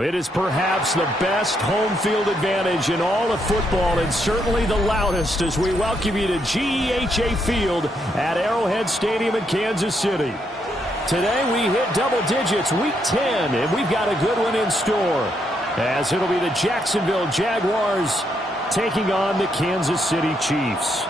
It is perhaps the best home field advantage in all of football, and certainly the loudest, as we welcome you to GEHA Field at Arrowhead Stadium in Kansas City. Today we hit double digits, Week 10, and we've got a good one in store, as it'll be the Jacksonville Jaguars taking on the Kansas City Chiefs.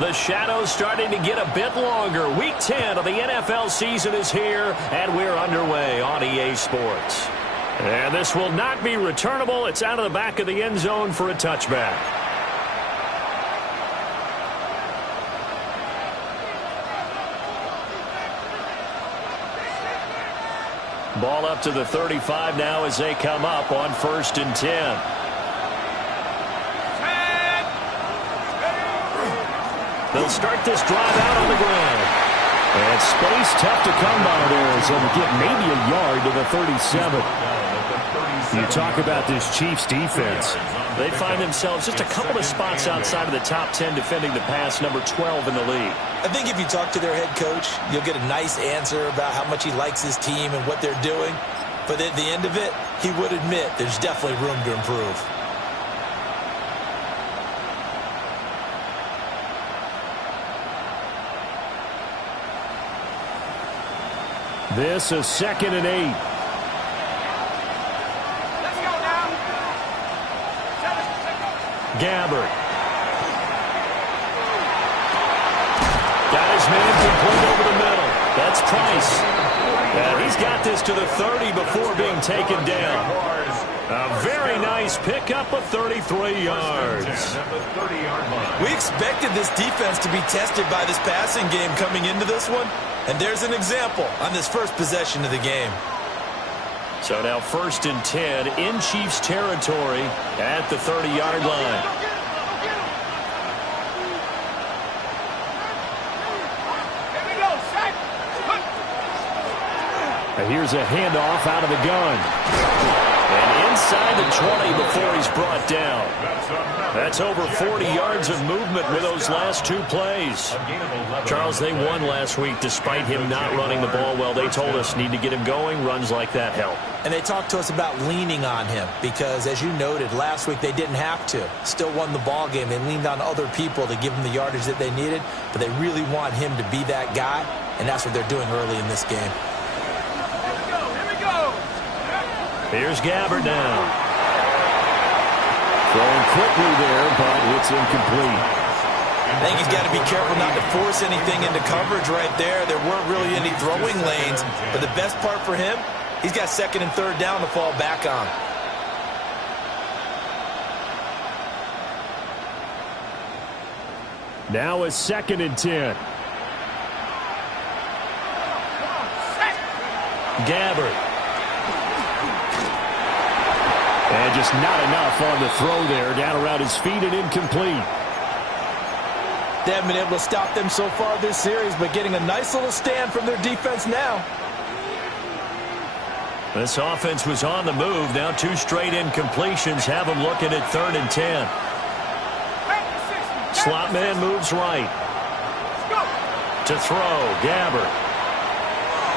The shadow's starting to get a bit longer. Week 10 of the NFL season is here, and we're underway on EA Sports. And this will not be returnable. It's out of the back of the end zone for a touchback. Ball up to the 35 now as they come up on 1st and 10. They'll start this drive out on the ground. And space tough to come by there as they'll get maybe a yard to the 37. You talk about this Chiefs defense. They find themselves just a couple of spots outside of the top 10 defending the pass, number 12 in the league. I think if you talk to their head coach, you'll get a nice answer about how much he likes his team and what they're doing. But at the end of it, he would admit there's definitely room to improve. This is 2nd and 8. Let's go now. Gabbert. Got his man complete over the middle. That's Price. And he's got this to the 30 before being taken down. A very nice pickup of 33 yards. We expected this defense to be tested by this passing game coming into this one. And there's an example on this first possession of the game. So now 1st and 10 in Chiefs territory at the 30-yard line. Here's a handoff out of the gun. And inside the 20 before he's brought down. That's over 40 yards of movement with those last two plays. Charles, they won last week despite him not running the ball well. They told us need to get him going. Runs like that help. And they talked to us about leaning on him because, as you noted, last week they didn't have to. Still won the ball game. They leaned on other people to give them the yardage that they needed, but they really want him to be that guy, and that's what they're doing early in this game. Here's Gabbert now. Throwing quickly there, but it's incomplete. I think he's got to be careful not to force anything into coverage right there. There weren't really any throwing lanes, but the best part for him, he's got 2nd and 3rd down to fall back on. Now it's 2nd and 10. Gabbert. And just not enough on the throw there. Down around his feet and incomplete. They haven't been able to stop them so far this series, but getting a nice little stand from their defense now. This offense was on the move. Now 2 straight incompletions have them looking at 3rd and 10. Slot man moves right. To throw, Gabbert.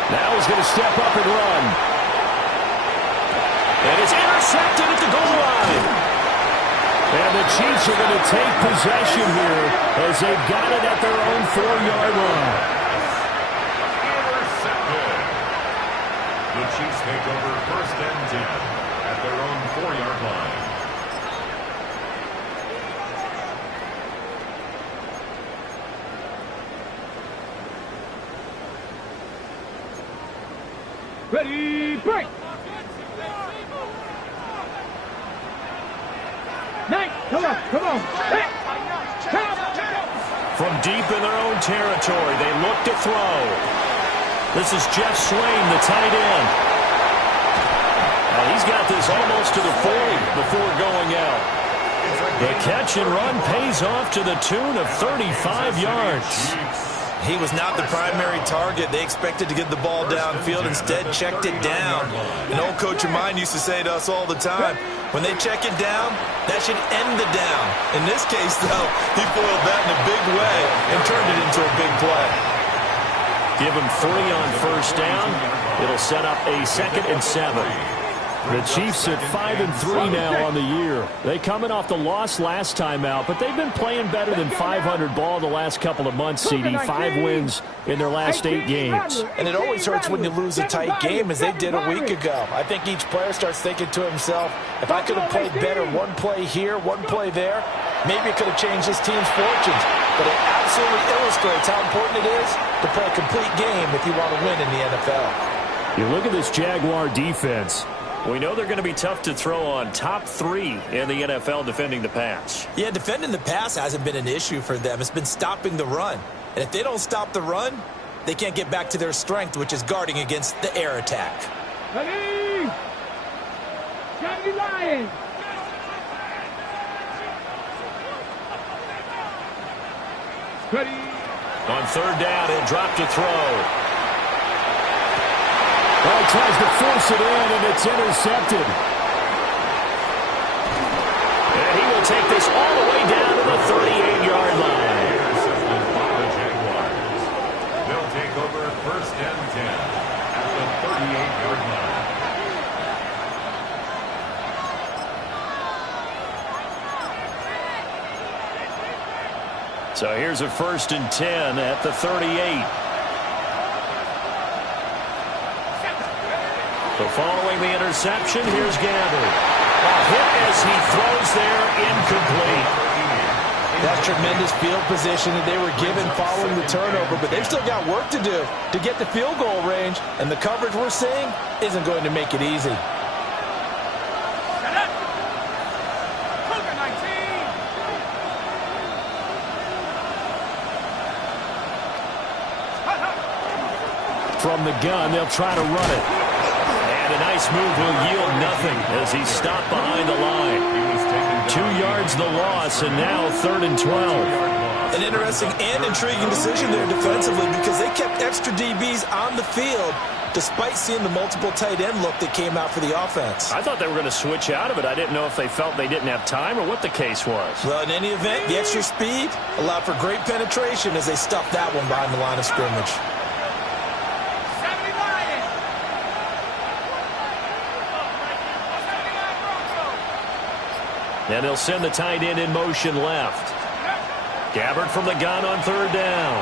Now he's going to step up and run. And it's intercepted at the goal line. And the Chiefs are going to take possession here as they've got it at their own 4-yard line. Intercepted. The Chiefs take over 1st and 10 at their own 4-yard line. Ready, break. Nice. Come on. Hey. From deep in their own territory, they look to throw. This is Jeff Swain, the tight end. He's got this almost to the 40 before going out. The catch and run pays off to the tune of 35 yards. He was not the primary target. They expected to get the ball downfield, instead checked it down. An old coach of mine used to say to us all the time, when they check it down, that should end the down. In this case, though, he foiled that in a big way and turned it into a big play. Give him 3 on first down. It'll set up a 2nd and 7. The Chiefs at 5-3 now on the year. They coming off the loss last time out, but they've been playing better than 500 ball the last couple of months, CD. 5 wins in their last 8 games. And it always hurts when you lose a tight game, as they did a week ago. I think each player starts thinking to himself, if I could have played better one play here, one play there, maybe it could have changed this team's fortunes. But it absolutely illustrates how important it is to play a complete game if you want to win in the NFL. You look at this Jaguar defense. We know they're going to be tough to throw on. Top 3 in the NFL defending the pass. Yeah, defending the pass hasn't been an issue for them. It's been stopping the run. And if they don't stop the run, they can't get back to their strength, which is guarding against the air attack. Ready? Johnny Lions. Ready? On 3rd down, he'll drop to throw. Well, he tries to force it in, and it's intercepted. And he will take this all the way down to the 38-yard line. The Jaguars. They'll take over 1st and 10 at the 38-yard line. So here's a 1st and 10 at the 38. So following the interception, here's Gabbard. A hit as he throws there, incomplete. That's tremendous field position that they were given following the turnover, but they've still got work to do to get the field goal range, and the coverage we're seeing isn't going to make it easy. From the gun, they'll try to run it. And a nice move will yield nothing as he's stopped behind the line. 2 yards the loss, and now 3rd and 12. An interesting and intriguing decision there defensively, because they kept extra DBs on the field despite seeing the multiple tight end look that came out for the offense. I thought they were going to switch out of it. I didn't know if they felt they didn't have time or what the case was. Well, in any event, the extra speed allowed for great penetration as they stuffed that one behind the line of scrimmage. And he'll send the tight end in motion left. Gabbard from the gun on 3rd down.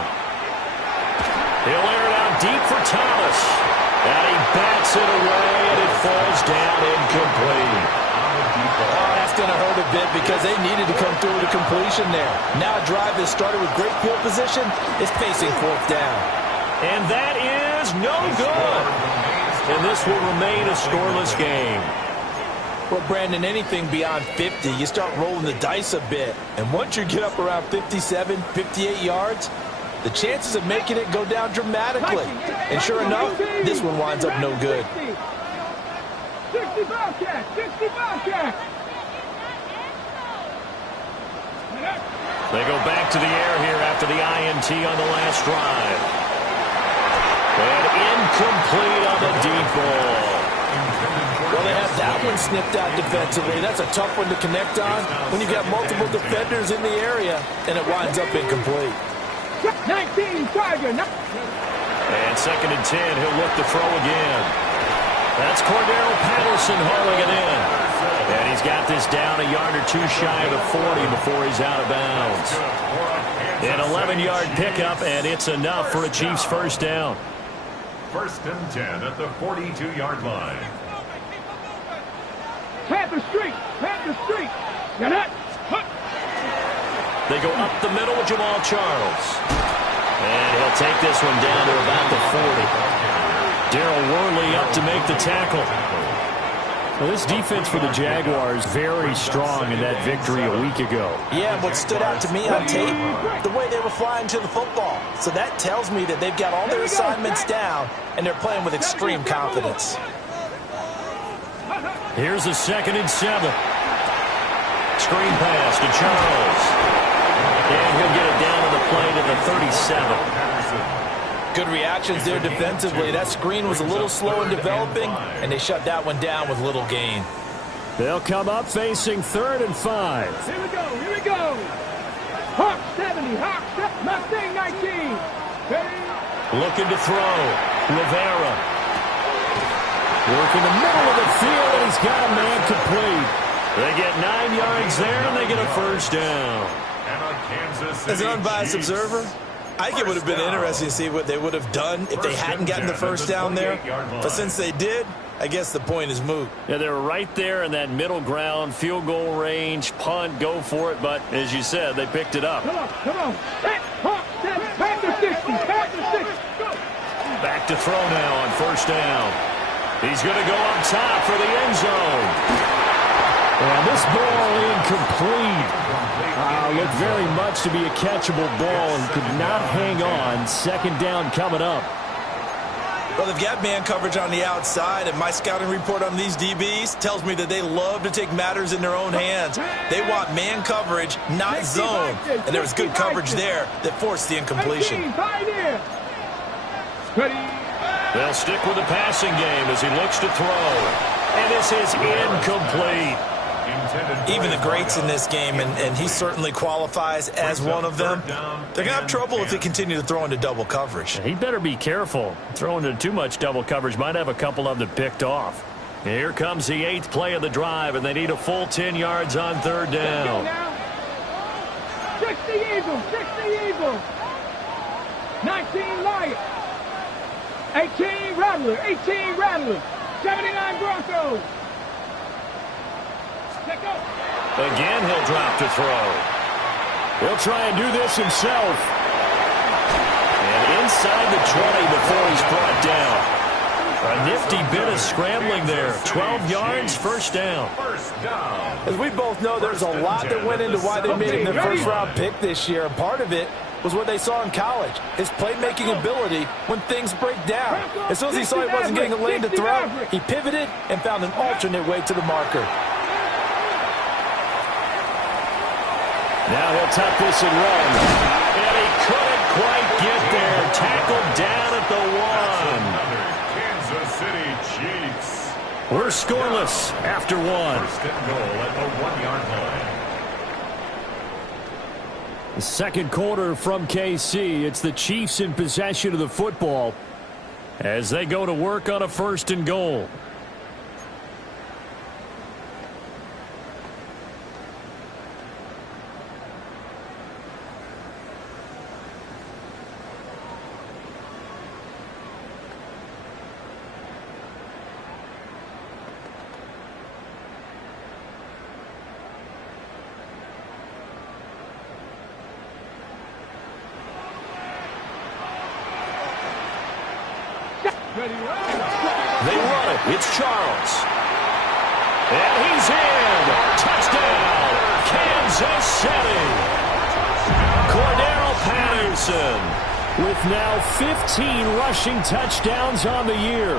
He'll air it out deep for Thomas. And he bats it away, and it falls down incomplete. Oh, that's going to hurt a bit because they needed to come through with a completion there. Now a drive that started with great field position is facing 4th down. And that is no good. And this will remain a scoreless game. Well, Brandon, anything beyond 50, you start rolling the dice a bit. And once you get up around 57, 58 yards, the chances of making it go down dramatically. And sure enough, this one winds up no good. 60 Bobcat! 60 Bobcat! They go back to the air here after the INT on the last drive. And incomplete on the deep ball. Well, they have that one snipped out defensively. That's a tough one to connect on when you got multiple defenders in the area, and it winds up incomplete. 19 Tiger. And 2nd and 10, he'll look to throw again. That's Cordero Patterson hauling it in. And he's got this down a yard or 2 shy of the 40 before he's out of bounds. An 11-yard pickup, and it's enough for a Chiefs 1st down. 1st and 10 at the 42-yard line. Panther Street. Panther Street. Got it. They go up the middle with Jamal Charles. And he'll take this one down to about the 40. Darryl Worley up to make the tackle. Well, this defense for the Jaguars very strong in that victory a week ago. Yeah, what stood out to me on tape, the way they were flying to the football. So that tells me that they've got all their assignments down, and they're playing with extreme confidence. Here's a 2nd and 7. Screen pass to Charles. And he'll get it down to the play to the 37. Good reactions there defensively. That screen was a little slow in developing, and they shut that one down with little gain. They'll come up facing 3rd and 5. Here we go, here we go. Hawk 70, Hawk 70, Mustang 19. Ready? Looking to throw. Rivera. Working the middle of the field, and he's got a man complete. They get 9 yards there, and they get a first down. As an unbiased observer, I think it would have been interesting to see what they would have done if they hadn't gotten the first down there. But since they did, I guess the point is moot. Yeah, they were right there in that middle ground, field goal range, punt, go for it. But as you said, they picked it up. Come on, come on. Hawk 7, back to 60, back to 60. Go. Back to throw now on first down. He's going to go up top for the end zone. And this ball incomplete. Looked very much to be a catchable ball and could not hang on. Second down coming up. Well, they've got man coverage on the outside, and my scouting report on these DBs tells me that they love to take matters in their own hands. They want man coverage, not zone. And there was good coverage there that forced the incompletion. They'll stick with the passing game as he looks to throw. And this is incomplete. Even the greats in this game, and he certainly qualifies as one of them, they're going to have trouble if they continue to throw into double coverage. He better be careful. Throwing into too much double coverage might have a couple of them picked off. Here comes the 8th play of the drive, and they need a full 10 yards on 3rd down. 60 Eagles, 60 Eagles. 19 Lions. 18 Rattler, 18 Rattler. 79 Broncos. Again, he'll drop to throw. He'll try and do this himself. And inside the 20 before he's brought down. A nifty bit of scrambling there. 12 yards, first down. As we both know, there's a lot that went into why they made him their first-round pick this year. And part of it was what they saw in college, his playmaking ability when things break down. As soon as he saw he wasn't getting a lane to throw, he pivoted and found an alternate way to the marker. Now he'll tuck this and run. And he couldn't quite get there. Tackled down at the 1. Kansas City Chiefs. We're scoreless after 1. First and goal at the 1-yard line. The second quarter from KC. It's the Chiefs in possession of the football as they go to work on a 1st and goal. They run it. It's Charles. And he's in. Touchdown, Kansas City. Cordero Patterson with now 15 rushing touchdowns on the year.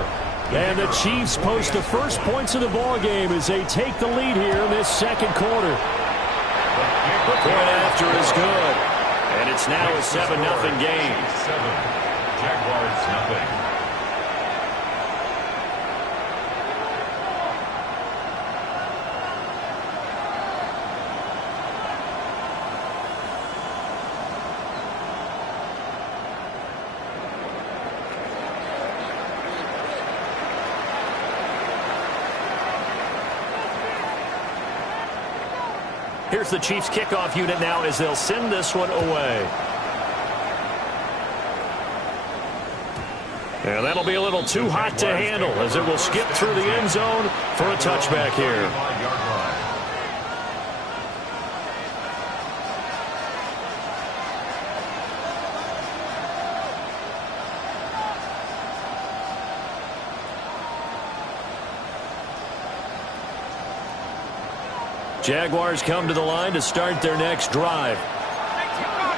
And the Chiefs post the first points of the ball game as they take the lead here in this second quarter. The point after is good. And it's now a 7-0 game. 7. Jaguars nothing. Here's the Chiefs kickoff unit now as they'll send this one away. And that'll be a little too hot to handle as it will skip through the end zone for a touchback here. Jaguars come to the line to start their next drive.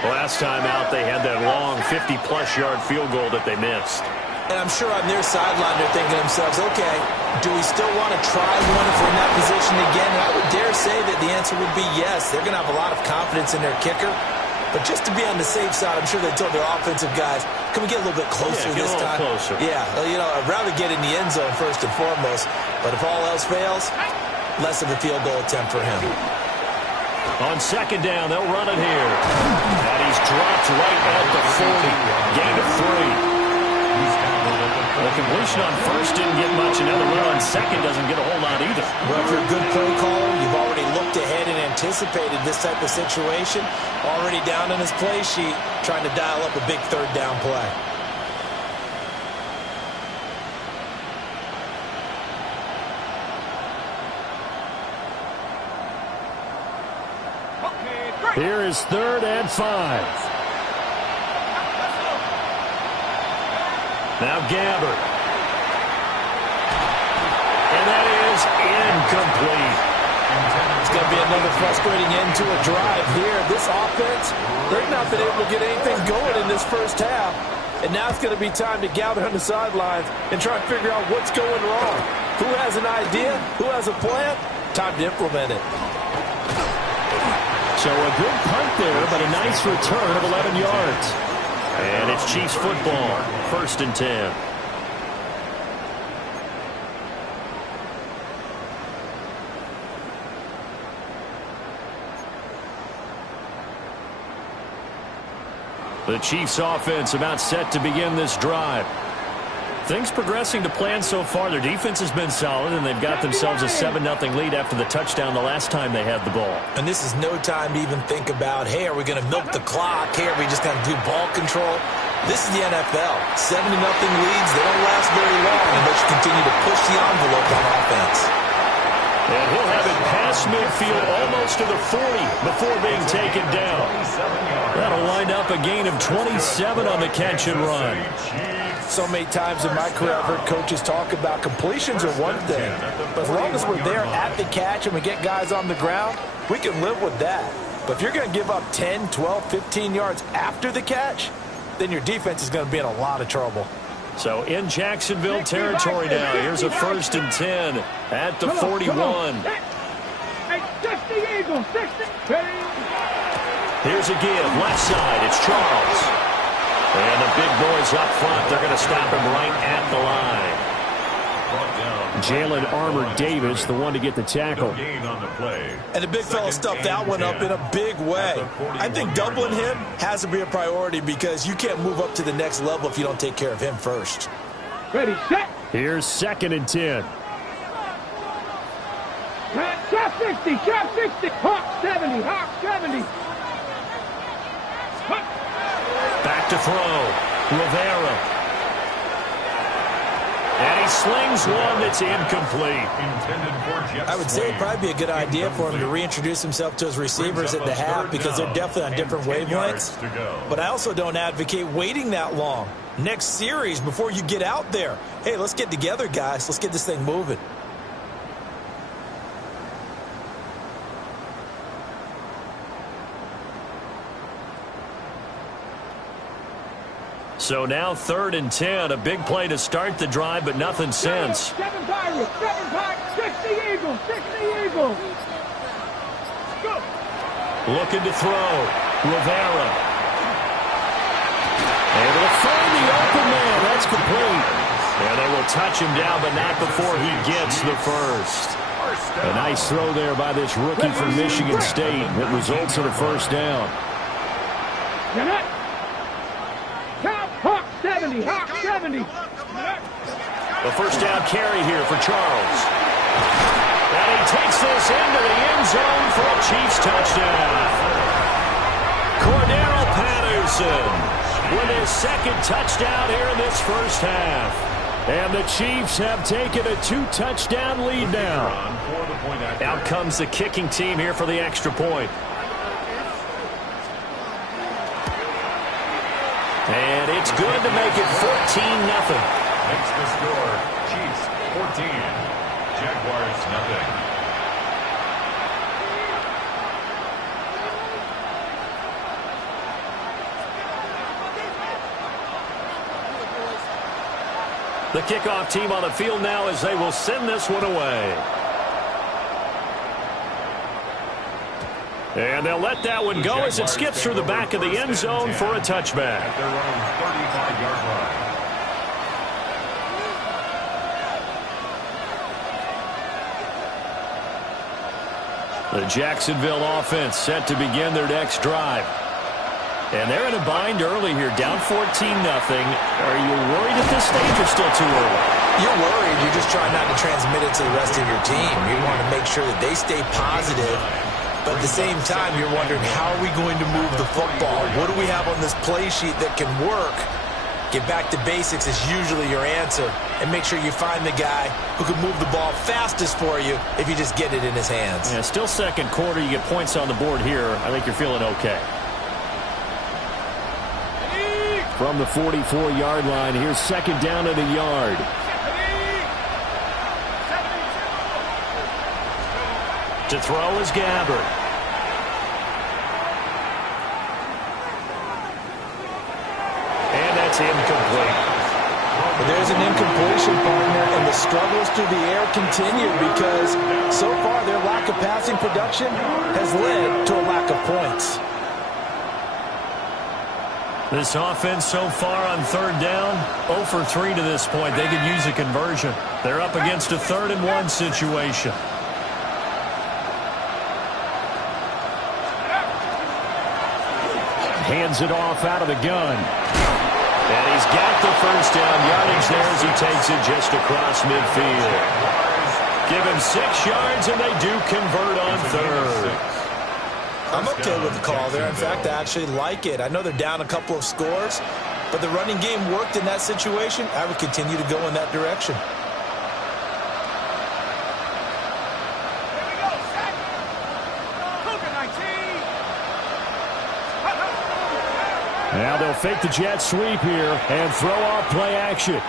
Last time out, they had that long 50-plus yard field goal that they missed. And I'm sure on their sideline they're thinking to themselves, okay, do we still want to try one if we're in that position again? And I would dare say that the answer would be yes. They're going to have a lot of confidence in their kicker. But just to be on the safe side, I'm sure they told their offensive guys, can we get a little bit closer this time? Closer. Yeah, you know, I'd rather get in the end zone first and foremost. But if all else fails, less of a field goal attempt for him. On second down, they'll run it here. And he's dropped right at the 40. Gain of 3. The completion on first didn't get much, and now the run on second doesn't get a whole lot either. Well, if you're a good play caller, you've already looked ahead and anticipated this type of situation. Already down in his play sheet, trying to dial up a big third down play. Here is 3rd and 5. Now Gabbert. And that is incomplete. It's going to be another frustrating end to a drive here. This offense, they've not been able to get anything going in this first half. And now it's going to be time to gather on the sidelines and try and figure out what's going wrong. Who has an idea? Who has a plan? Time to implement it. So a good punt there, but a nice return of 11 yards. And it's Chiefs football, 1st and 10. The Chiefs offense about set to begin this drive. Things progressing to plan so far. Their defense has been solid, and they've got themselves a 7-0 lead after the touchdown the last time they had the ball. And this is no time to even think about, hey, are we going to milk the clock? Hey, are we just going to do ball control? This is the NFL. 7-0 leads, they don't last very long unless you continue to push the envelope on offense. And he'll have it past midfield almost to the 40 before being taken down. That'll wind up a gain of 27 on the catch and run. So many times in my career I've heard coaches talk about completions are one thing, but as long as we're there at the catch and we get guys on the ground, we can live with that. But if you're going to give up 10, 12, 15 yards after the catch, then your defense is going to be in a lot of trouble. So in Jacksonville territory now. Here's a 1st and 10 at the 41. Hey, 60 Eagles, 60. Here's a give, left side, it's Charles. And the big boys up front, they're going to stop him right at the line. Jalen Armour-Davis, the one to get the tackle. And the big fella stuffed that one up in a big way. I think doubling him has to be a priority because you can't move up to the next level if you don't take care of him first. Ready, set. Here's 2nd and 10. Shot 60, shot 60. Hawk 70, Hawk 70. Back to throw. Rivera. And he slings one that's incomplete. I would say it'd probably be a good idea for him to reintroduce himself to his receivers at the half because they're definitely on different wavelengths. But I also don't advocate waiting that long. Next series before you get out there. Hey, let's get together, guys. Let's get this thing moving. So now 3rd and 10, a big play to start the drive, but nothing since. 7 Pirates, 60 Eagles, 60 Eagles. Go. Looking to throw. Rivera. Able to find the open man. That's complete. And they will touch him down, but not before he gets the first. A nice throw there by this rookie from Michigan State that results in a 1st down. Hawk 70, Hawk 70. The 1st down carry here for Charles. And he takes this into the end zone for a Chiefs touchdown. Cordero Patterson with his 2nd touchdown here in this first half. And the Chiefs have taken a 2-touchdown lead now. Out comes the kicking team here for the extra point. And it's good to make it 14-0. Makes the score Chiefs 14, Jaguars nothing. The kickoff team on the field now as they will send this one away. And they'll let that one go as it skips through the back of the end zone for a touchback. At their own 35-yard line. The Jacksonville offense set to begin their next drive. And they're in a bind early here, down 14-0. Are you worried at this stage or still too early? You're worried. You're just trying not to transmit it to the rest of your team. You want to make sure that they stay positive. But at the same time, you're wondering, how are we going to move the football? What do we have on this play sheet that can work? Get back to basics is usually your answer. And make sure you find the guy who can move the ball fastest for you if you just get it in his hands. Yeah, still second quarter. You get points on the board here. I think you're feeling okay. From the 44-yard line, here's second down and a yard. To throw is Gabbert. And that's incomplete. But there's an incompletion, partner, and the struggles through the air continue because so far their lack of passing production has led to a lack of points. This offense so far on third down, 0 for 3 to this point. They could use a conversion. They're up against a 3rd and 1 situation. Hands it off out of the gun. And he's got the first down yardage there as he takes it just across midfield. Give him 6 yards, and they do convert on third. I'm okay with the call there. In fact, I actually like it. I know they're down a couple of scores, but the running game worked in that situation. I would continue to go in that direction. Now they'll fake the jet sweep here and throw off play action.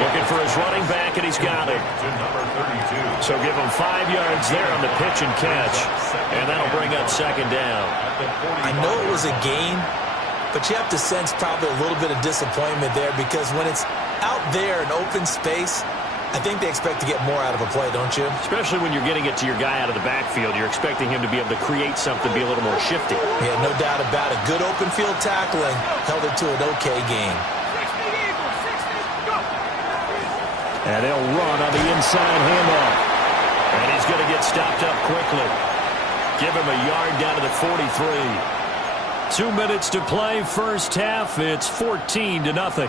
Looking for his running back, and he's got it. So give him 5 yards there on the pitch and catch. And that'll bring up second down. I know it was a gain, but you have to sense probably a little bit of disappointment there because when it's out there in open space, I think they expect to get more out of a play, don't you? Especially when you're getting it to your guy out of the backfield. You're expecting him to be able to create something, be a little more shifty. Yeah, no doubt about it. Good open field tackling held it to an okay game. And they'll run on the inside handoff. And he's going to get stopped up quickly. Give him a yard down to the 43. 2 minutes to play first half. It's 14-0.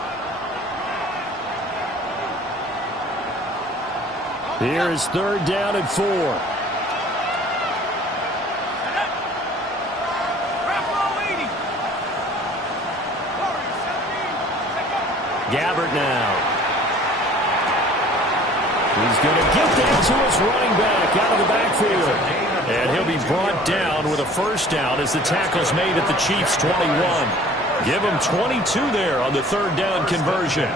Here is third down and 4. Gabbert now. He's going to get that to his running back out of the backfield. And he'll be brought down with a first down as the tackle's made at the Chiefs' 21. Give them 22 there on the third down conversion.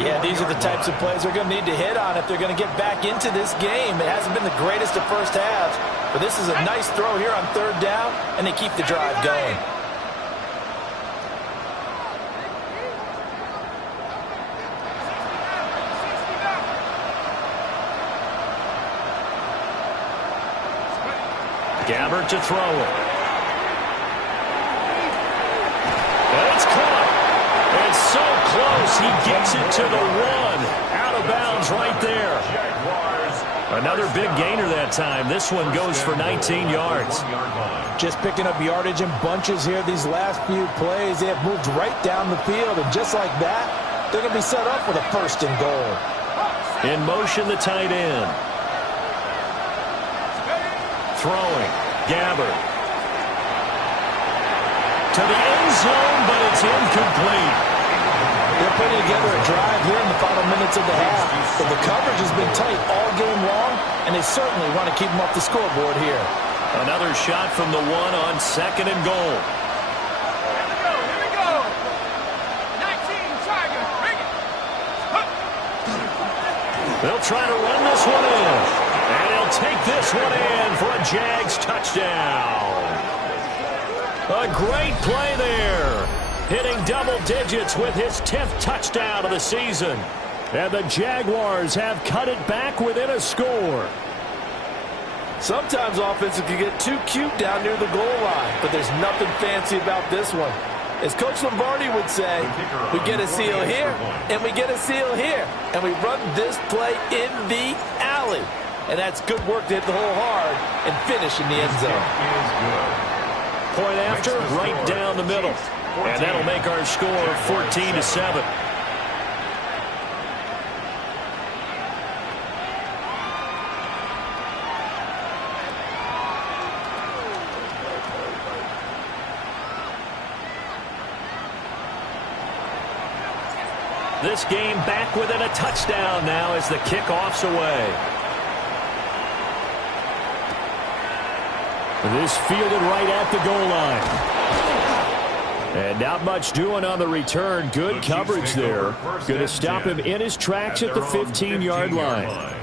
Yeah, these are the types of plays they're going to need to hit on if they're going to get back into this game. It hasn't been the greatest of first halves, but this is a nice throw here on third down, and they keep the drive going. Gabbert to throw it. And it's caught. And so close. He gets it to the 1. Out of bounds right there. Another big gainer that time. This one goes for 19 yards. Just picking up yardage in bunches here these last few plays. They have moved right down the field, and just like that, they're going to be set up for the first and goal. In motion, the tight end. Throwing. Gabbert. To the end zone, but it's incomplete. They're putting together a drive here in the final minutes of the half. But the coverage has been tight all game long, and they certainly want to keep them off the scoreboard here. Another shot from the 1 on second and goal. Here we go. 19 Tigers, bring it. They'll try to run this one in. And he'll take this one in for a Jags touchdown. A great play there. Hitting double digits with his 10th touchdown of the season. And the Jaguars have cut it back within a score. Sometimes offenses can get too cute down near the goal line, but there's nothing fancy about this one. As Coach Lombardi would say, we get a seal here, and we get a seal here, and we run this play in the alley. And that's good work to hit the hole hard and finish in the end zone. Point after, right down the middle. And that'll make our score 14-7. This game back within a touchdown now as the kickoff's away. This fielded right at the goal line. And not much doing on the return. Good coverage there. Going to stop him in his tracks at the 15-yard line.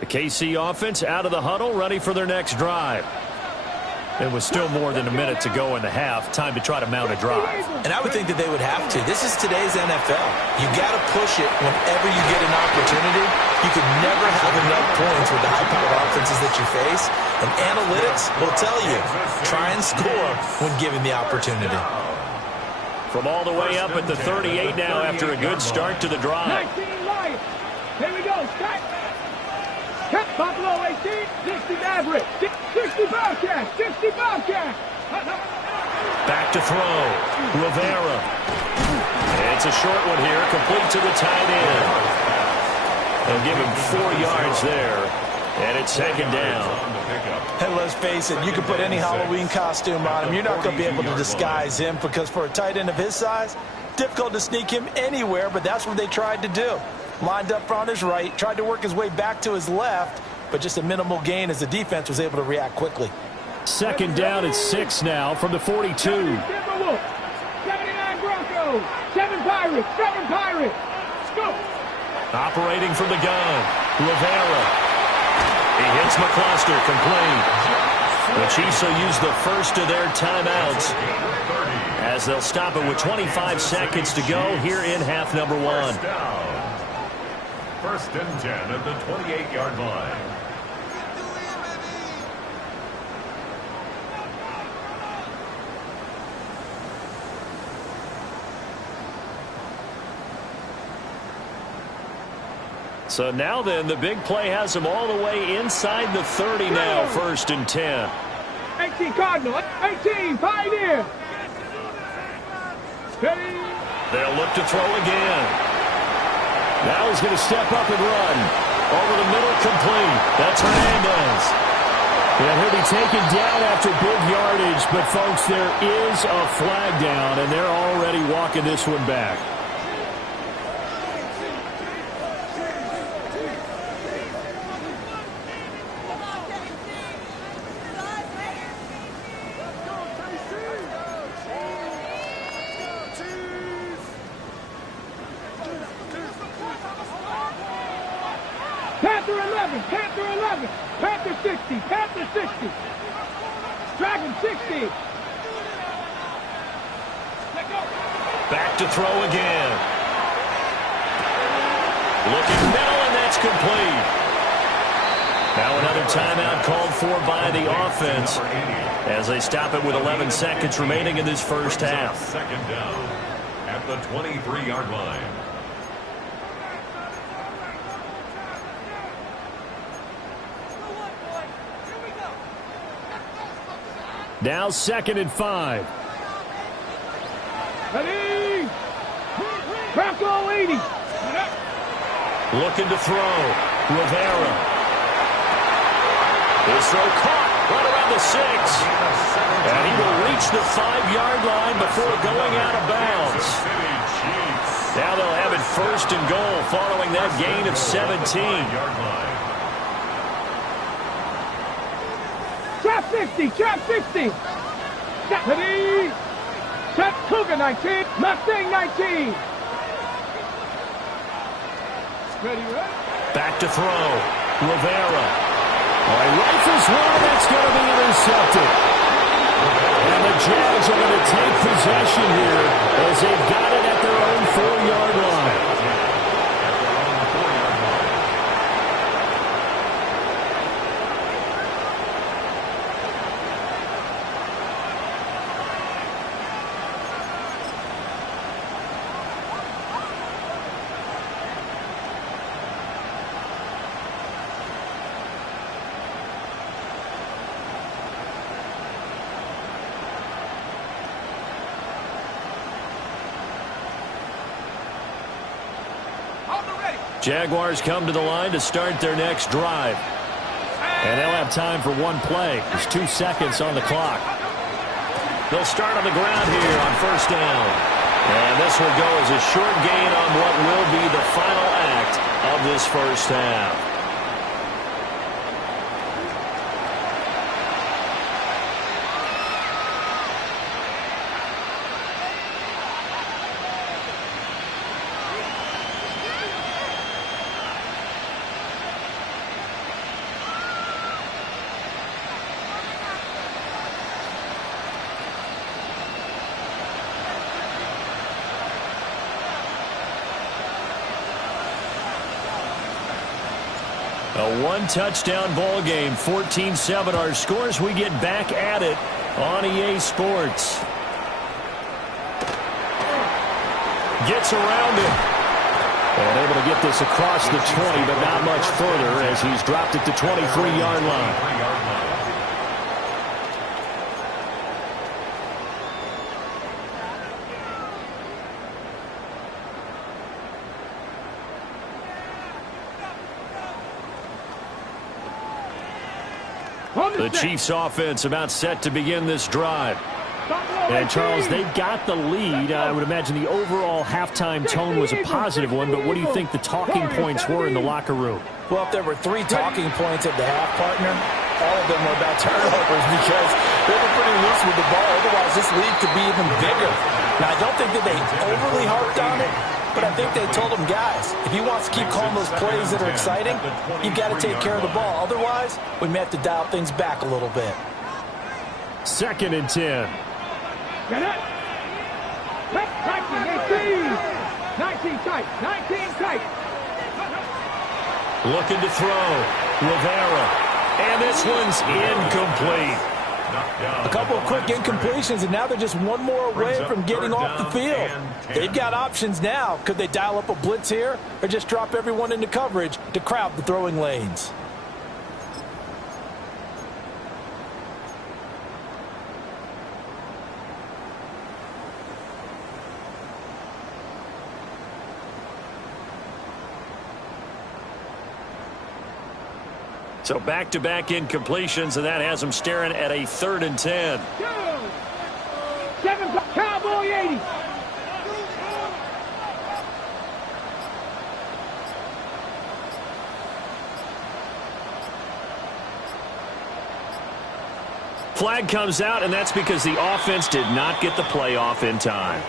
The KC offense out of the huddle, ready for their next drive. It was still more than a minute to go in the half. Time to try to mount a drive. And I would think that they would have to. This is today's NFL. You got to push it whenever you get an opportunity. You could never have enough points with the high-powered offenses that you face. And analytics will tell you, try and score when given the opportunity. From all the way up at the 38 now after a good start to the drive. 19 Lions. Here we go. Start. Cut Buffalo 18, 60 Maverick, 60 Bobcat, 60 Bobcat. Back to throw. Rivera. It's a short one here, complete to the tight end. They'll give him 4 yards there, and it's second down. And let's face it, you can put any Halloween costume on him. You're not going to be able to disguise him because for a tight end of his size, difficult to sneak him anywhere, but that's what they tried to do. Lined up on his right, tried to work his way back to his left, but just a minimal gain as the defense was able to react quickly. Second down at 6 now from the 42. 79 Broncos, 7 Pirates, 7 Pirates. Go. Operating from the gun, Rivera. He hits McCluster, complete. The Chiefs will use the first of their timeouts as they'll stop it with 25 seconds to go here in half number 1. First and 10 at the 28-yard line. So now then, the big play has them all the way inside the 30 now, first and 10. 18 Cardinal, 18 Pioneer. They'll look to throw again. Now he's going to step up and run. Over the middle, complete. That's Hernandez. Yeah, he'll be taken down after big yardage, but folks, there is a flag down, and they're already walking this one back. Panther 11, Panther 11, Panther 60, Panther 60, Dragon 60. Back to throw again. Looking middle, and that's complete. Now another timeout called for by the offense as they stop it with 11 seconds remaining in this first half. Second down at the 23-yard line. Now 2nd and 5. Ready? Bronco 80. Looking to throw. Rivera. His throw caught right around the 6. And he will reach the 5-yard line before going out of bounds. Now they'll have it first and goal following that gain of 17. Trap 60, trap 60. Ready? Trap Cougar 19, Mustang 19. Ready, right? Back to throw. Rivera. Well, he rifles one, that's going to be intercepted. And the Jags are going to take possession here as they've got it at their own 4-yard line. Jaguars come to the line to start their next drive. And they'll have time for one play. There's 2 seconds on the clock. They'll start on the ground here on first down. And this will go as a short gain on what will be the final act of this first half. A one-touchdown ball game, 14-7 our scores. We get back at it on EA Sports. Gets around it. And able to get this across the 20, but not much further as he's dropped it to 23-yard line. The Chiefs offense about set to begin this drive. And, Charles, they've got the lead. I would imagine the overall halftime tone was a positive one, but what do you think the talking points were in the locker room? Well, if there were 3 talking points at the half, partner, all of them were about turnovers because they were pretty loose with the ball. Otherwise, this lead could be even bigger. Now, I don't think that they overly harped on it, but I think they told them, guys, if he wants to keep calling those plays that are exciting, you've got to take care of the ball. Otherwise, we may have to dial things back a little bit. 2nd and 10. Get it. 19 tight. 19 tight. Looking to throw. Rivera. And this one's incomplete. A couple of quick incompletions, and now they're just one more away from getting off the field. They've got options now. Could they dial up a blitz here or just drop everyone into coverage to crowd the throwing lanes? So back-to-back incompletions, and that has them staring at a 3rd and 10. 7 Cowboy 80. Flag comes out, and that's because the offense did not get the play off in time.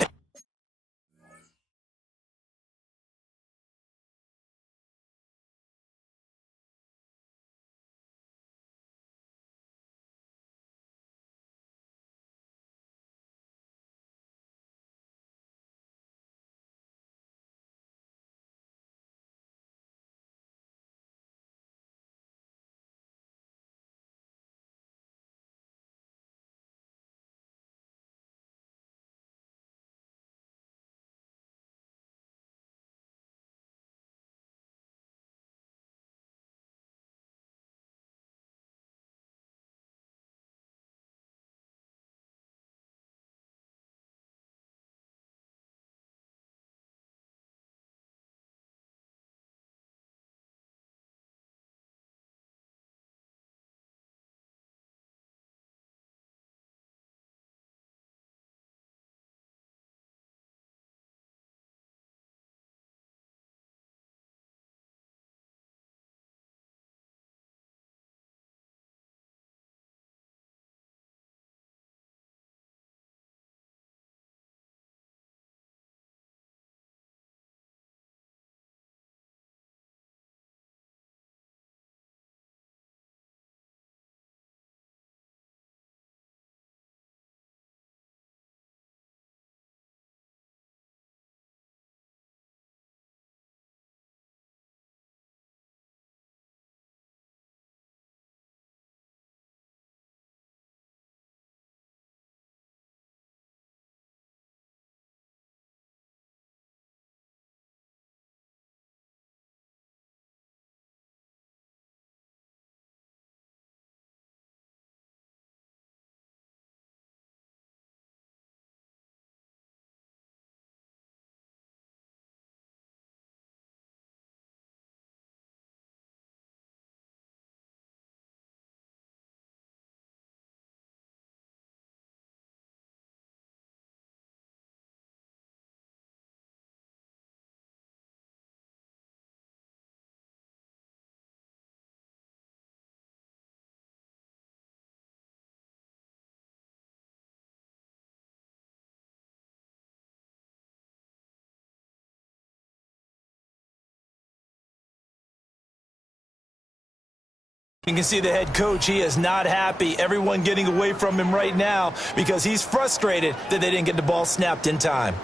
You can see the head coach, he is not happy. Everyone getting away from him right now because he's frustrated that they didn't get the ball snapped in time.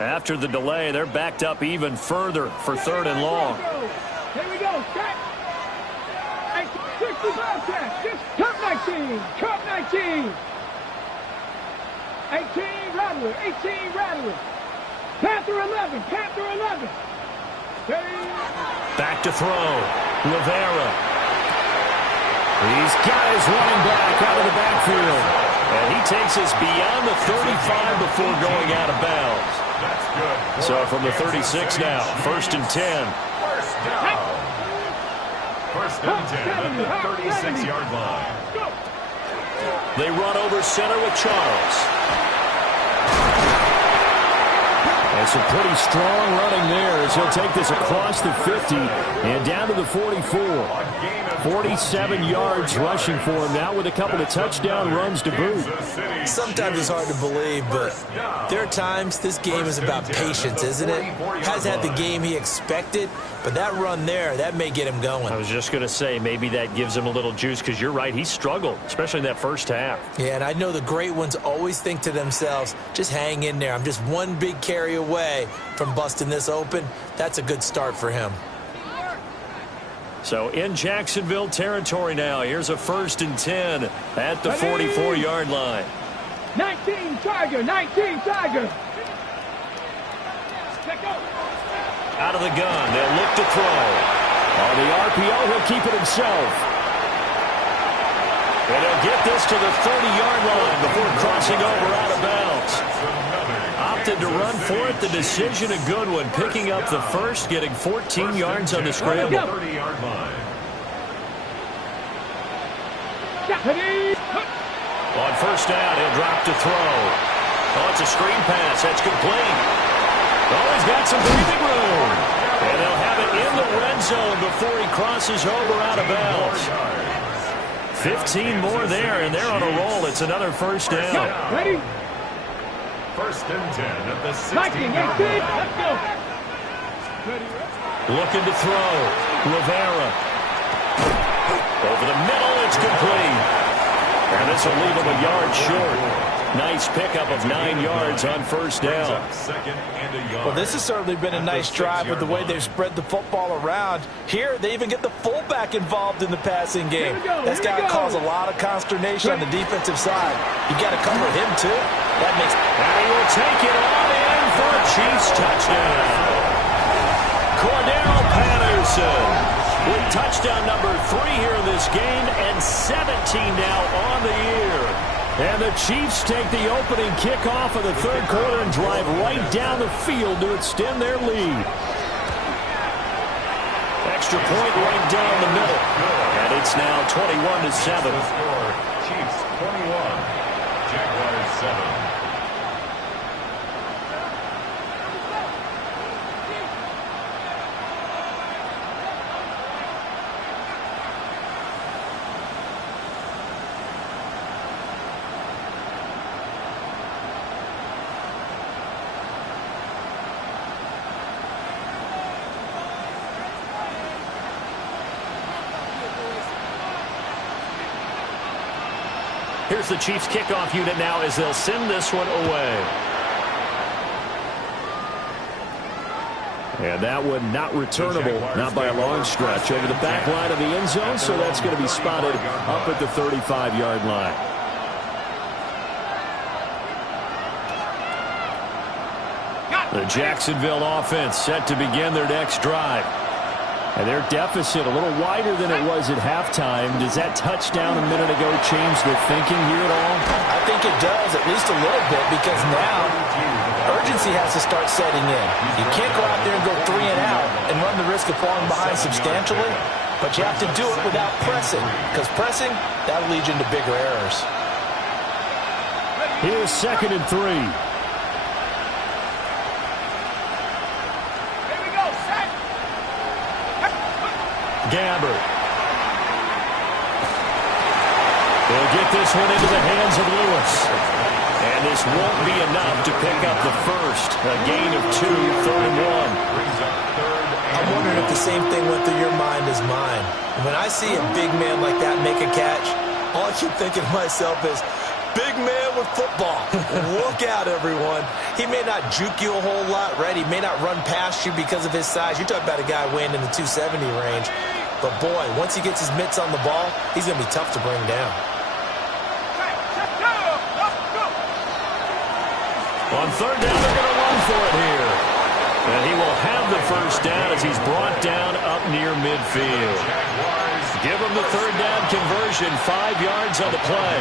After the delay, they're backed up even further for 3rd and long. Here we go. Set. 60 Bobcats. Cup 19. Cup 19. 18 Rattler. 18 Rattler. Panther 11. Panther 11. Back to throw. Rivera. He's got his running back out of the backfield. And he takes us beyond the 35 before going out of bounds. So from the 36 now, 1st and 10. First and 10 at the 36-yard line. They run over center with Charles. And some pretty strong running there as he'll take this across the 50 and down to the 44. 47 yards rushing for him now with a couple of touchdown runs to boot. Sometimes it's hard to believe, but there are times this game is about patience, isn't it? Hasn't had the game he expected, but that run there, that may get him going. I was just going to say maybe that gives him a little juice because you're right, he struggled, especially in that first half. Yeah, and I know the great ones always think to themselves, just hang in there. I'm just one big carry away from busting this open. That's a good start for him. So in Jacksonville territory now, here's a 1st and 10 at the 44-yard line. 19 Tiger, 19 Tiger. Out of the gun, they'll look to throw. On the RPO, he'll keep it himself. And he'll get this to the 30-yard line before crossing over out of bounds. Opted to run for it. The decision a good one. Picking up the first, getting 14 yards on the scramble. 30-yard line. On 1st down, he'll drop to throw. Oh, it's a screen pass. That's complete. Oh, he's got some breathing room. And they'll have it in the red zone before he crosses over out of bounds. 15 more there, and they're on a roll. It's another 1st down. Ready? 1st and 10 at the 19, 16-yard 18. line. Let's go. Looking to throw. Rivera. Over the middle, it's complete. And this will leave him a yard short. Nice pickup of 9 yards on 1st down. Well, this has certainly been a nice drive with the way they've spread the football around. Here, they even get the fullback involved in the passing game. That's got to cause a lot of consternation on the defensive side. You got to cover him, too. That makes... And he will take it on in for a Chiefs touchdown. Cordell Patterson with touchdown number 3 here in this game and 17 now on the year. And the Chiefs take the opening kickoff of the 3rd quarter and drive right down the field to extend their lead. Extra point right down the middle. And it's now 21-7. Chiefs 21, Jaguars 7. Here's the Chiefs kickoff unit now as they'll send this one away. And that one not returnable, not by a long stretch, over the back line of the end zone, so that's going to be spotted up at the 35-yard line. The Jacksonville offense set to begin their next drive. And their deficit a little wider than it was at halftime. Does that touchdown a minute ago change their thinking here at all? I think it does, at least a little bit, because now urgency has to start setting in. You can't go out there and go 3 and out and run the risk of falling behind substantially, but you have to do it without pressing, because pressing, that'll lead you into bigger errors. Here's 2nd and 3. Gabbert. They'll get this one into the hands of Lewis. And And this won't be enough to pick up the first. A gain of 2, 3rd and 1. I'm wondering if the same thing went through your mind as mine. When I see a big man like that make a catch, all I keep thinking to myself is, big man with football. Look out, everyone. He may not juke you a whole lot, right? He may not run past you because of his size. You're talking about a guy weighing in the 270 range. But, boy, once he gets his mitts on the ball, he's going to be tough to bring down. On 3rd down, they're going to run for it here. And he will have the first down as he's brought down up near midfield. Give him the 3rd down conversion, 5 yards on the play.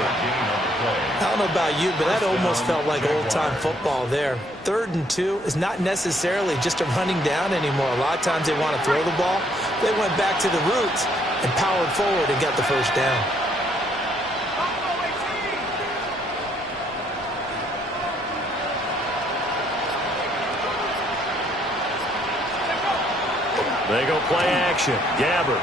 I don't know about you, but that almost felt like old-time football there. 3rd and 2 is not necessarily just a running down anymore. A lot of times they want to throw the ball. They went back to the roots and powered forward and got the first down. They go play action. Gabbert.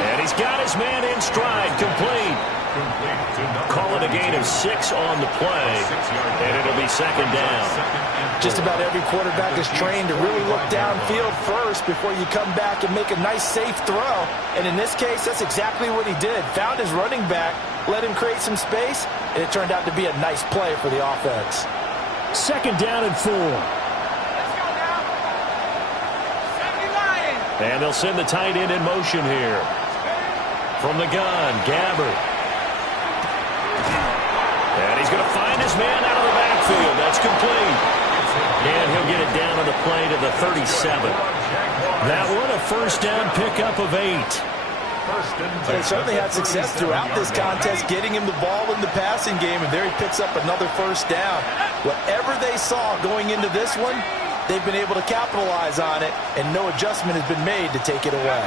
And he's got his man in stride, complete. Call it a gain of 6 on the play, and it'll be 2nd down. Just about every quarterback is trained to really look downfield first before you come back and make a nice, safe throw. And in this case, that's exactly what he did. Found his running back, let him create some space, and it turned out to be a nice play for the offense. 2nd down and 4. And they'll send the tight end in motion here. From the gun, Gabbert. And he's going to find his man out of the backfield. That's complete. And he'll get it down on the play to the 37. That one a first down pickup of 8. They certainly had success throughout this contest getting him the ball in the passing game, and there he picks up another first down. Whatever they saw going into this one, they've been able to capitalize on it, and no adjustment has been made to take it away.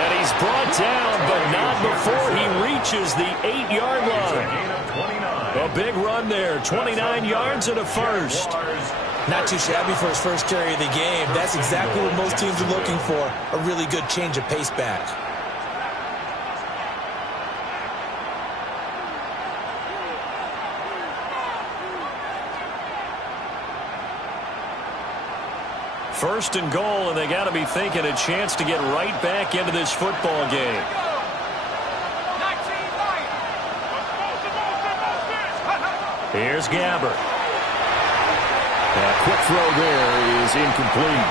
And he's brought down, but not before he reaches the 8-yard line. A big run there, 29 yards and a first. Not too shabby for his first carry of the game. That's exactly what most teams are looking for, a really good change of pace back. First and goal, and they got to be thinking a chance to get right back into this football game. Here's Gabbert. A quick throw there is incomplete.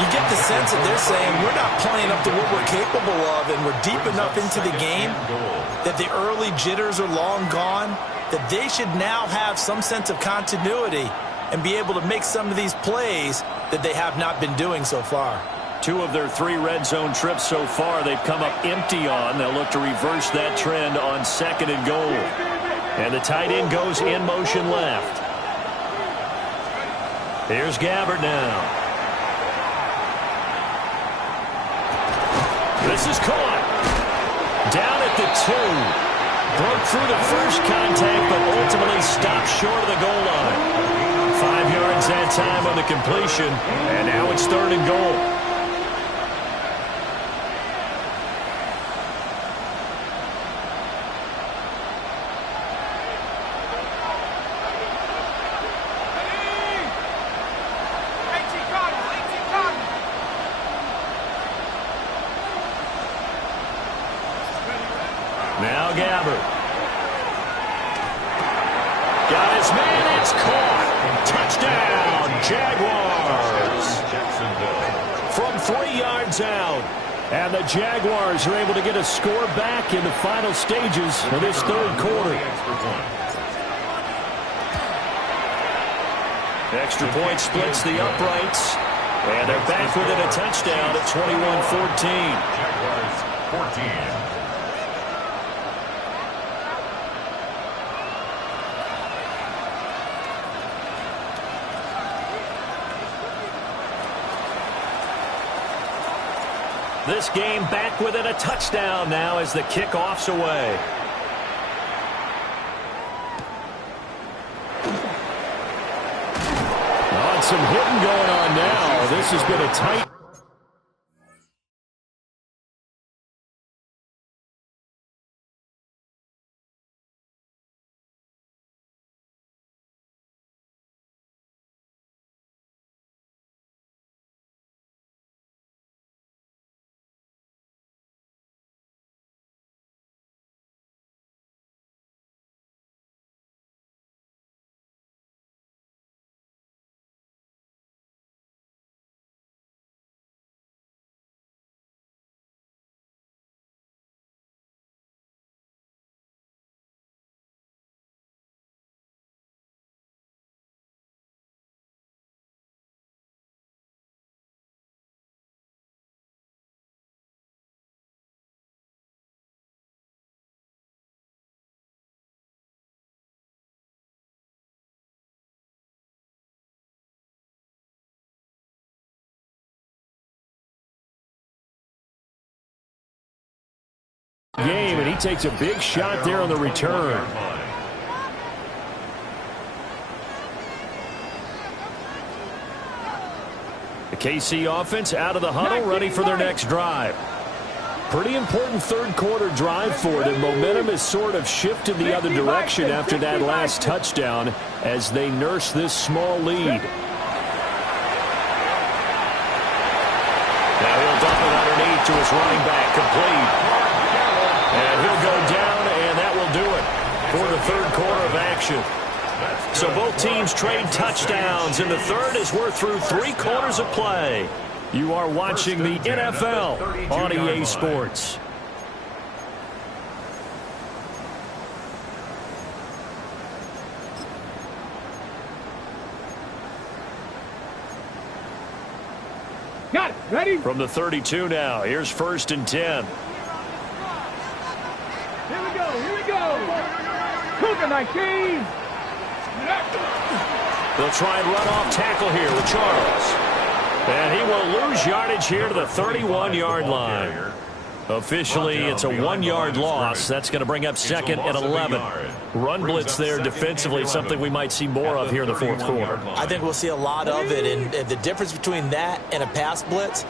You get the sense that they're saying we're not playing up to what we're capable of, and we're deep enough into the game that the early jitters are long gone, that they should now have some sense of continuity and be able to make some of these plays that they have not been doing so far. 2 of their 3 red zone trips so far they've come up empty on. They'll look to reverse that trend on 2nd and goal. And the tight end goes in motion left. Here's Gabbert now. This is caught. Down at the 2. Broke through the first contact, but ultimately stopped short of the goal line. 5 yards that time on the completion, and now it's 3rd and goal. Now Gabbert. Got his man, it's caught. Touchdown, Jaguars. From 3 yards out. And the Jaguars are able to get a score back in the final stages of this 3rd quarter. Extra point splits the uprights. And they're back within a touchdown at 21-14. Jaguars 14. This game back within a touchdown now as the kickoff's away. Some hitting going on now. This has been a tight game, and he takes a big shot there on the return. The KC offense out of the huddle, ready for their next drive. Pretty important third quarter drive for them. Momentum has sort of shifted the other direction after that last touchdown as they nurse this small lead. Now he'll dump it underneath to his running back, complete. And he'll go down, and that will do it for the third quarter of action. So both teams trade touchdowns, and the third as we're through 3 quarters of play. You are watching the NFL on EA Sports. Got it. Ready? From the 32 now, here's 1st and 10. Here we go. Here we go. Cougar 19. They'll try and run off tackle here with Charles. And he will lose yardage here to the 31-yard line. Officially, it's a 1-yard loss. That's going to bring up 2nd and 11. Run blitz there defensively, something we might see more of here in the fourth quarter. I think we'll see a lot of it, and the difference between that and a pass blitz,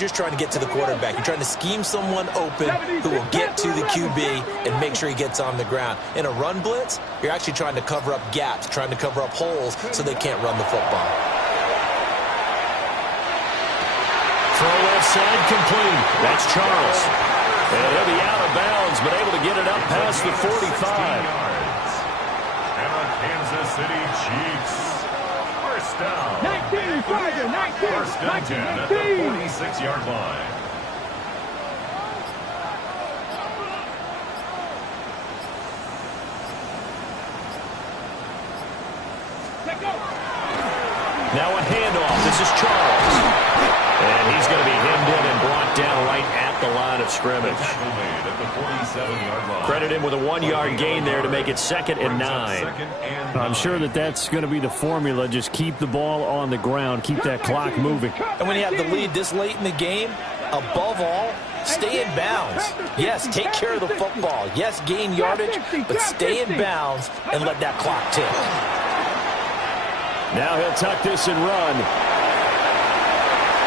you're trying to get to the quarterback. You're trying to scheme someone open who will get to the QB and make sure he gets on the ground. In a run blitz, you're actually trying to cover up gaps, trying to cover up holes so they can't run the football. Throw left side complete. That's Charles. And he'll be out of bounds, but able to get it up past the 45. And the Kansas City Chiefs. First down. 19, Tiger, 19. First and 10 at the 46-yard line. Now a handoff. This is Charles. And he's going to be hemmed in and brought down right at the line of scrimmage. Credit him with a 1-yard gain there to make it 2nd and 9. I'm sure that's going to be the formula. Just keep the ball on the ground. Keep that clock moving. And when you have the lead this late in the game, above all, stay in bounds. Yes, take care of the football. Yes, gain yardage, but stay in bounds and let that clock tick. Now he'll tuck this and run.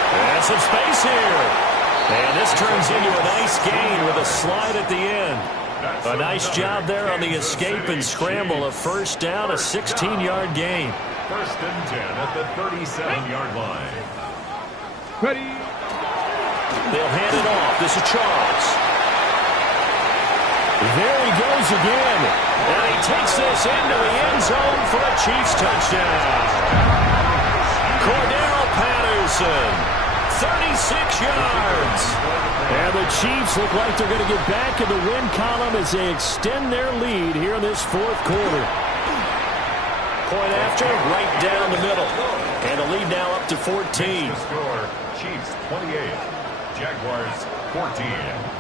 And some space here. And this turns into a nice gain with a slide at the end. A nice job there on the escape and scramble. A first down, a 16-yard gain. First and 10 at the 37-yard line. Ready? They'll hand it off. This is Charles. There he goes again. And he takes this into the end zone for a Chiefs touchdown. Cordero Patterson. 36 yards. And the Chiefs look like they're going to get back in the win column as they extend their lead here in this fourth quarter. Point after, right down the middle. And the lead now up to 14. The score, Chiefs 28, Jaguars 14.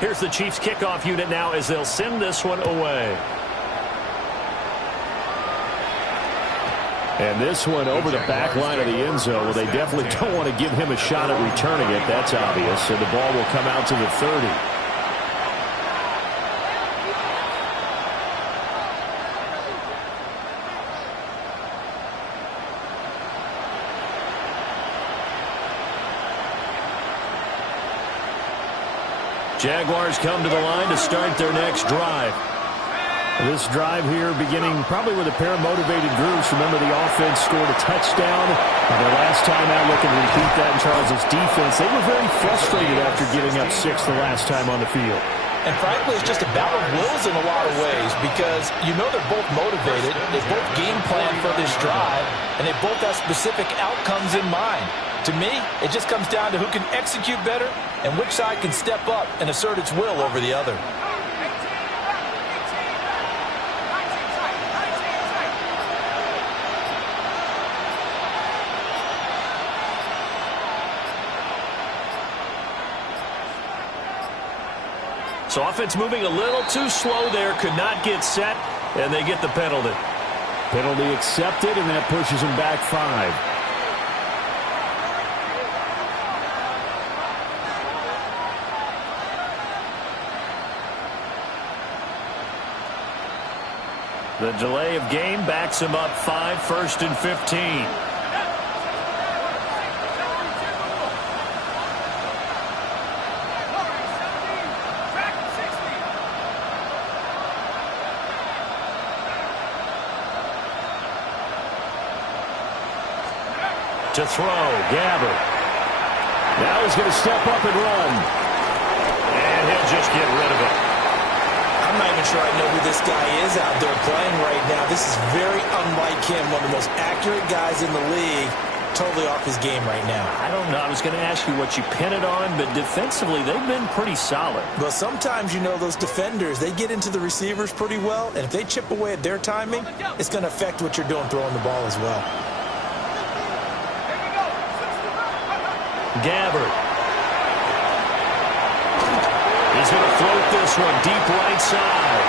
Here's the Chiefs kickoff unit now as they'll send this one away. And this one over the back line of the end zone. Well, they definitely don't want to give him a shot at returning it. That's obvious. And the ball will come out to the 30. Jaguars come to the line to start their next drive. This drive here beginning probably with a pair of motivated groups. Remember, the offense scored a touchdown. And their last time out, looking to repeat that in Charles' defense. They were very frustrated after giving up 6 the last time on the field. And frankly, it's just a battle of wills in a lot of ways because you know they're both motivated. They both game plan for this drive, and they both have specific outcomes in mind. To me, it just comes down to who can execute better and which side can step up and assert its will over the other. So offense moving a little too slow there, could not get set, and they get the penalty. Penalty accepted, and that pushes them back 5. The delay of game backs him up 5, 1st and 15. To throw, Gabbert. Now he's going to step up and run. And he'll just get rid of it. I'm not even sure I know who this guy is out there playing right now. This is very unlike him, one of the most accurate guys in the league. Totally off his game right now. I don't know. I was going to ask you what you pin it on, but defensively, they've been pretty solid. Well, sometimes, you know, those defenders, they get into the receivers pretty well, and if they chip away at their timing, it's going to affect what you're doing throwing the ball as well. Gabbert. He's going to float this one deep right side.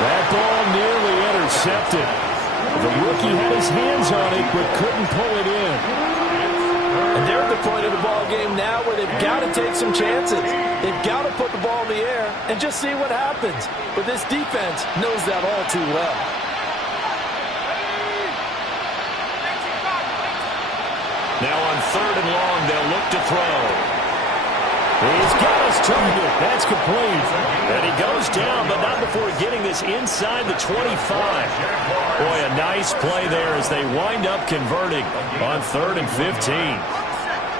That ball nearly intercepted. The rookie had his hands on it, but couldn't pull it in. And they're at the point of the ball game now where they've got to take some chances. They've got to put the ball in the air and just see what happens. But this defense knows that all too well. Now on 3rd and long, they'll look to throw. He's got his target. That's complete. And he goes down, but not before getting this inside the 25. Boy, a nice play there as they wind up converting on 3rd and 15.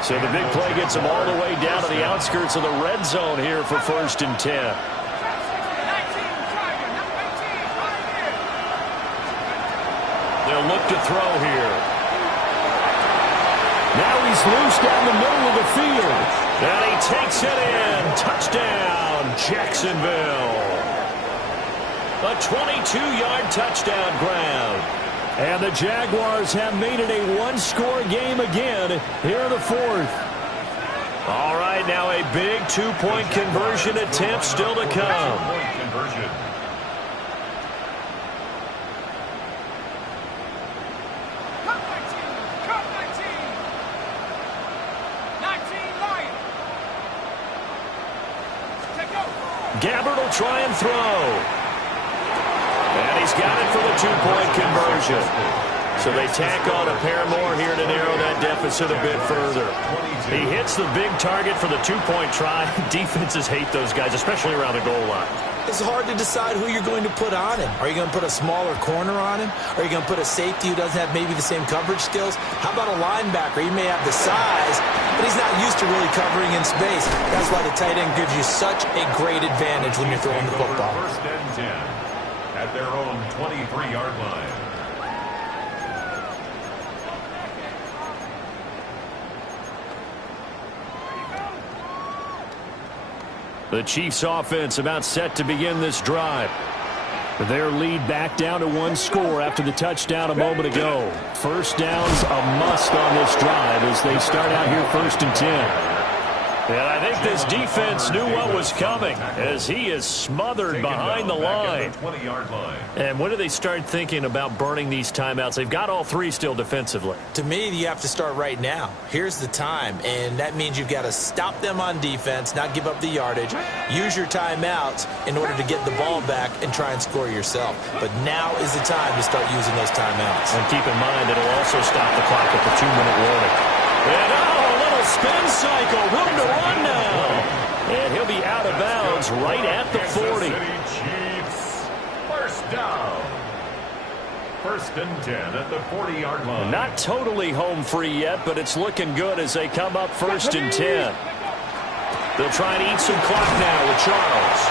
So the big play gets them all the way down to the outskirts of the red zone here for 1st and 10. They'll look to throw here. Now he's loose down the middle of the field. And he takes it in. Touchdown, Jacksonville. A 22-yard touchdown ground. And the Jaguars have made it a one-score game again here in the 4th. All right, now a big 2-point conversion attempt still to come. Conversion. Gabbert will try and throw. And he's got it for the 2-point conversion. So they tack on a pair more here to narrow that deficit a bit further. He hits the big target for the 2-point try. Defenses hate those guys, especially around the goal line. It's hard to decide who you're going to put on him. Are you going to put a smaller corner on him? Are you going to put a safety who doesn't have maybe the same coverage skills? How about a linebacker? He may have the size, but he's not used to really covering in space. That's why the tight end gives you such a great advantage when you're throwing the football. 1st and 10 at their own 23-yard line. The Chiefs offense about set to begin this drive. Their lead back down to 1 score after the touchdown a moment ago. First down's a must on this drive as they start out here 1st and 10. And I think this defense knew what was coming as he is smothered behind the line. And when do they start thinking about burning these timeouts? They've got all 3 still defensively. To me, you have to start right now. Here's the time, and that means you've got to stop them on defense, not give up the yardage, use your timeouts in order to get the ball back and try and score yourself. But now is the time to start using those timeouts. And keep in mind, it'll also stop the clock at the 2-minute warning. And spin cycle, room to run now. And he'll be out of bounds right at the 40. Chiefs, 1st down. 1st and 10 at the 40-yard line. Not totally home free yet, but it's looking good as they come up 1st and 10. They'll try and eat some clock now with Charles.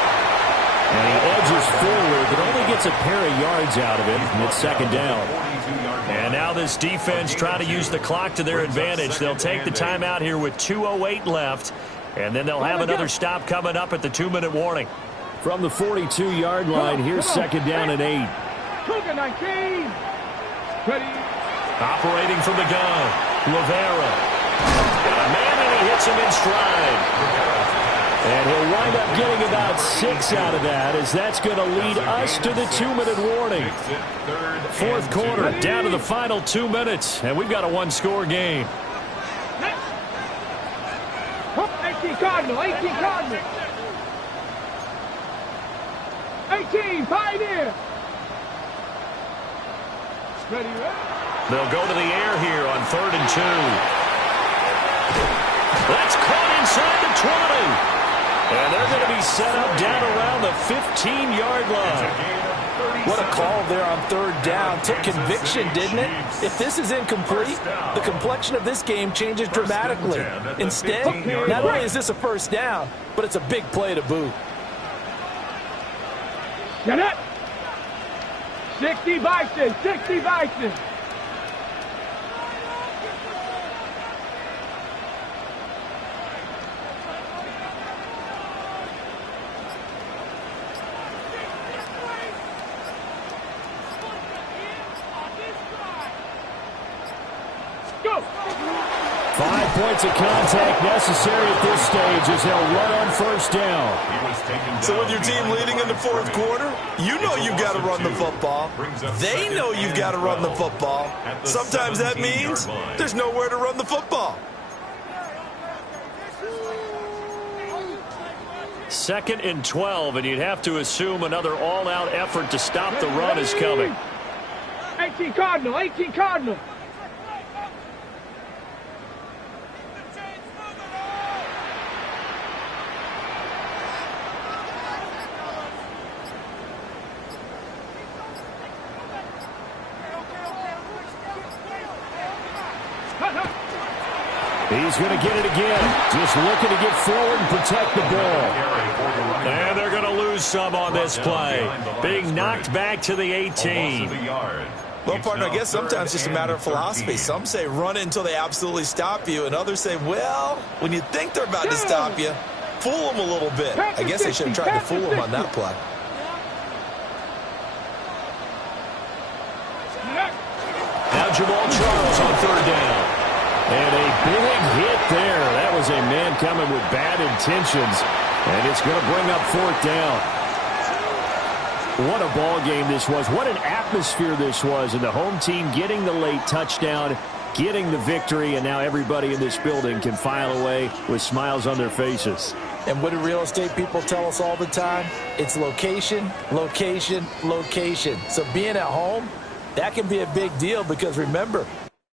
And he edges forward, but only gets a pair of yards out of it, and it's 2nd down. And now this defense trying to use the clock to their advantage. They'll take the timeout here with 2:08 left, and then they'll have another stop coming up at the 2-minute warning. From the 42-yard line, here's 2nd down and 8. Cougar 19. Ready. Operating from the gun, Rivera. Got a man, and he hits him in stride. And he'll wind up getting about 6 out of that, as that's going to lead us to the 2-minute warning. Fourth quarter, down to the final 2 minutes, and we've got a one-score game. 18 Cardinal, 18 Cardinal. 18, Pioneer. Ready, ready. They'll go to the air here on 3rd and 2. That's caught inside the 20. And they're going to be set up down around the 15-yard line. What a call there on 3rd down. Took conviction, didn't it? If this is incomplete, the complexion of this game changes dramatically. Instead, not only is this a first down, but it's a big play to boot. Get it. 60 Bison, 60 Bison. Go. 5 points of contact necessary at this stage as they'll run on 1st down. So with your team leading in the 4th quarter, you know you've got to run the football. They know you've got to run the football. Sometimes that means there's nowhere to run the football. 2nd and 12, and you'd have to assume another all-out effort to stop the run is coming. 18 Cardinal, 18 Cardinal. He's going to get it again. Just looking to get forward and protect the ball. And they're going to lose some on this play. Being knocked back to the 18. Well, partner, I guess sometimes it's just a matter of philosophy. Some say run it until they absolutely stop you, and others say, well, when you think they're about to stop you, fool them a little bit. I guess they should have tried to fool them on that play. Now Jamal Charles on 3rd down. And a big hit there. That was a man coming with bad intentions. And it's going to bring up 4th down. What a ball game this was. What an atmosphere this was. And the home team getting the late touchdown, getting the victory, and now everybody in this building can file away with smiles on their faces. And what do real estate people tell us all the time? It's location, location, location. So being at home, that can be a big deal because remember,